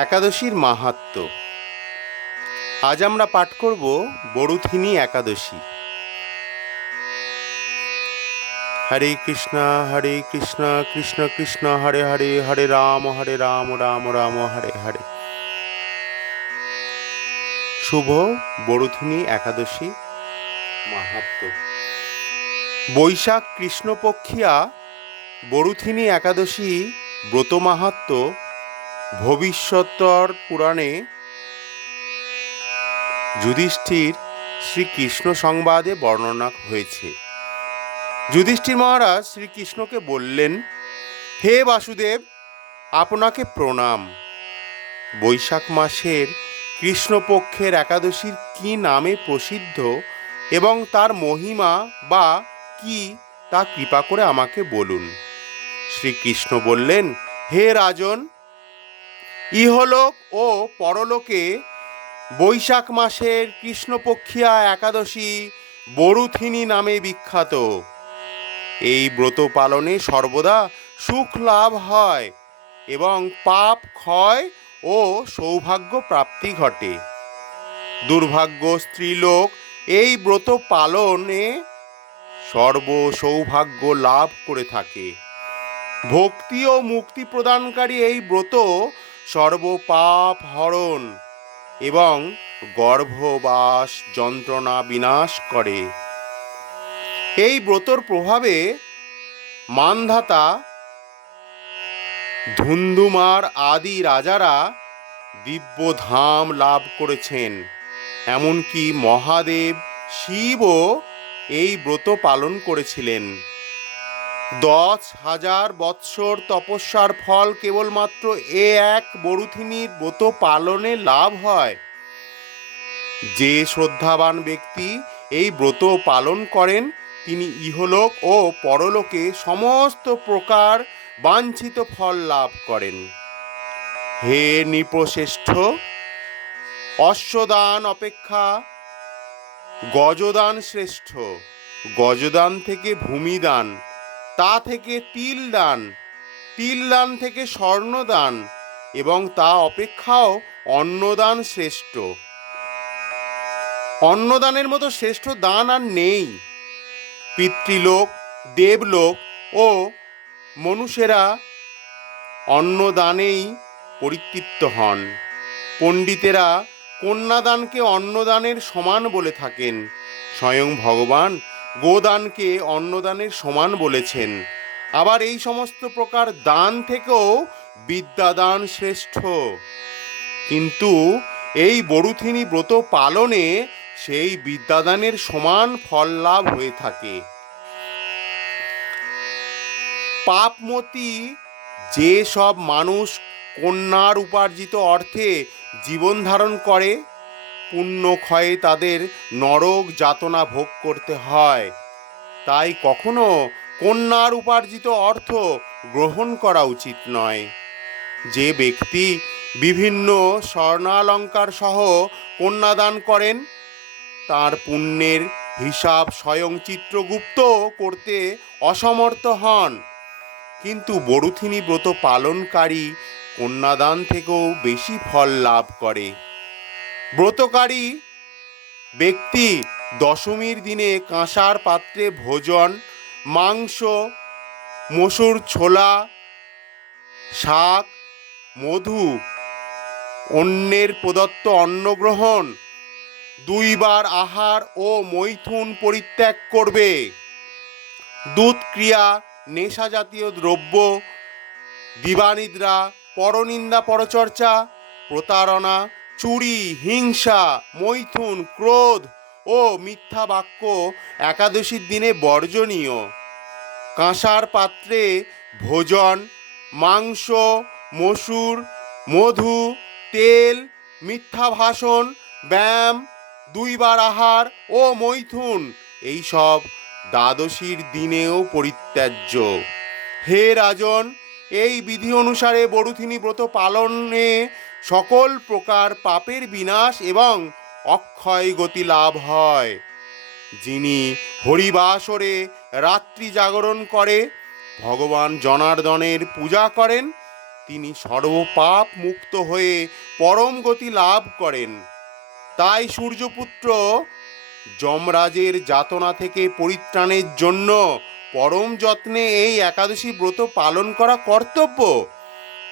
একাদশীর মাহাত্ম্য। আজ আমরা পাঠ করব বরুথিনী একাদশী। হরে কৃষ্ণ কৃষ্ণ কৃষ্ণ হরে হরে, হরে রাম রাম রাম হরে হরে। শুভ বরুথিনী একাদশী মাহাত্ম্য। বৈশাখ কৃষ্ণপক্ষিয়া বরুথিনী একাদশী ব্রত মাহাত্ম্য ভবিষ্যত্তর পুরাণে যুধিষ্ঠির শ্রীকৃষ্ণ সংবাদে বর্ণনা হয়েছে। যুধিষ্ঠির মহারাজ শ্রীকৃষ্ণকে বললেন, হে বাসুদেব, আপনাকে প্রণাম। বৈশাখ মাসের কৃষ্ণপক্ষের একাদশীর কি নামে প্রসিদ্ধ এবং তার মহিমা বা কি তা কৃপা করে আমাকে বলুন। শ্রীকৃষ্ণ বললেন, হে রাজন, ইহলোক ও পরলোকে বৈশাখ মাসের কৃষ্ণপক্ষিয়া একাদশী বরুথিনী নামে বিখ্যাত। এই ব্রত পালনে সর্বদা সুখ লাভ হয় এবং পাপ ক্ষয় ও সৌভাগ্য প্রাপ্তি ঘটে। দুর্ভাগ্য স্ত্রীলোক এই ব্রত পালনে সর্ব সৌভাগ্য লাভ করে থাকে। ভক্তি ও মুক্তি প্রদানকারী এই ব্রত সর্বপাপ হরণ এবং গর্ভবাস যন্ত্রণা বিনাশ করে। এই ব্রতর প্রভাবে মানধাতা, ধুন্ধুমার আদি রাজারা দিব্য ধাম লাভ করেছেন। এমনকি মহাদেব শিবও এই ব্রত পালন করেছিলেন। 10,000 বৎসর তপস্যার ফল কেবলমাত্র এক বরুথিনীর ব্রত পালনে লাভ হয়। যে শ্রদ্ধাবান ব্যক্তি এই ব্রত পালন করেন তিনি ইহলোক ও পরলোকে সমস্ত প্রকার বাঞ্ছিত ফল লাভ করেন। হে নৃপশ্রেষ্ঠ, অশ্বদান অপেক্ষা গজদান শ্রেষ্ঠ। গজদান থেকে ভূমিদান, তা থেকে তিলদান, তিলদান থেকে স্বর্ণদান এবং তা অপেক্ষাও অন্নদান শ্রেষ্ঠ। অন্নদানের মতো শ্রেষ্ঠ দান আর নেই। পিতৃলোক, দেবলোক ও মনুষ্যেরা অন্নদানেই পরিতৃপ্ত হন। পণ্ডিতেরা কন্যাদানকে অন্নদানের সমান বলে থাকেন। স্বয়ং ভগবান গোদানকে অন্নদানের সমান বলেছেন। আবার এই সমস্ত প্রকার দান থেকেও বিদ্যাদান শ্রেষ্ঠ। কিন্তু এই বরুথিনী ব্রত পালনে সেই বিদ্যাদানের সমান ফল লাভ হয়ে থাকে। পাপমতি যে সব মানুষ কন্যার উপার্জিত অর্থে জীবন ধারণ করে, পুণ্য ক্ষয়ে তাদের নরক যাতনা ভোগ করতে হয়। তাই কখনো কন্যার উপার্জিত অর্থ গ্রহণ করা উচিত নয়। যে ব্যক্তি বিভিন্ন স্বর্ণালঙ্কার সহ কন্যাদান করেন তার পুণ্যের হিসাব স্বয়ং চিত্রগুপ্ত করতে অসমর্থ হন। কিন্তু বরুথিনী ব্রত পালনকারী কন্যাদান থেকেও বেশি ফল লাভ করে। ব্রতকারী ব্যক্তি দশমীর দিনে কাঁসার পাত্রে ভোজন, মাংস, মসুর ছোলা, শাক, মধু, অন্যের প্রদত্ত অন্নগ্রহণ, 2 বার আহার ও মৈথুন পরিত্যাগ করবে। দুধ ক্রিয়া, নেশা জাতীয় দ্রব্য, দিবানিদ্রা, পরনিন্দা পরচর্চা, প্রতারণা, চুরি, হিংসা, মৈথুন, ক্রোধ ও মিথ্যা বাক্য একাদশীর দিনে বর্জনীয়। কাঁসার পাত্রে ভোজন, মাংস, মসুর, মধু, তেল, মিথ্যা ভাষণ, ব্যায়াম, 2 বার আহার ও মৈথুন এইসব দ্বাদশীর দিনেও পরিত্যাজ্য। হে রাজন, এই বিধি অনুসারে বরুথিনী ব্রত পালনে সকল প্রকার পাপের বিনাশ এবং অক্ষয় গতি লাভ হয়। যিনি হরিবাসরে রাত্রি জাগরণ করে ভগবান জনার্দনের পূজা করেন তিনি সর্বপাপ মুক্ত হয়ে পরম গতি লাভ করেন। তাই সূর্যপুত্র যমরাজের যাতনা থেকে পরিত্রাণের জন্য পরম যত্নে এই একাদশী ব্রত পালন করা কর্তব্য।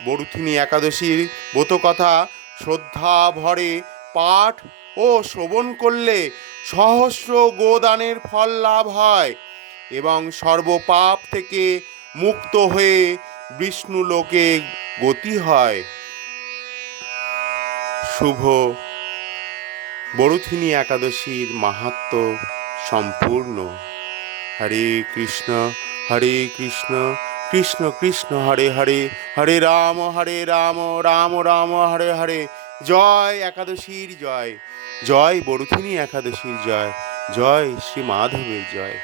বরুথিনী একাদশীর ব্রত কথা শ্রদ্ধা ভরে পাঠ ও শ্রবণ করলে সহস্র গোদানের ফল লাভ হয় এবং সর্বপাপ থেকে মুক্ত হয়ে বিষ্ণু লোকে গতি হয়। শুভ বরুথিনী একাদশীর মাহাত্ম্য সম্পূর্ণ। হরে কৃষ্ণ কৃষ্ণ কৃষ্ণ হরে হরে, হরে রাম রাম রাম হরে হরে। জয় একাদশীর জয়, জয় বরুথিনী একাদশীর জয়, জয় শ্রী মাধবের জয়।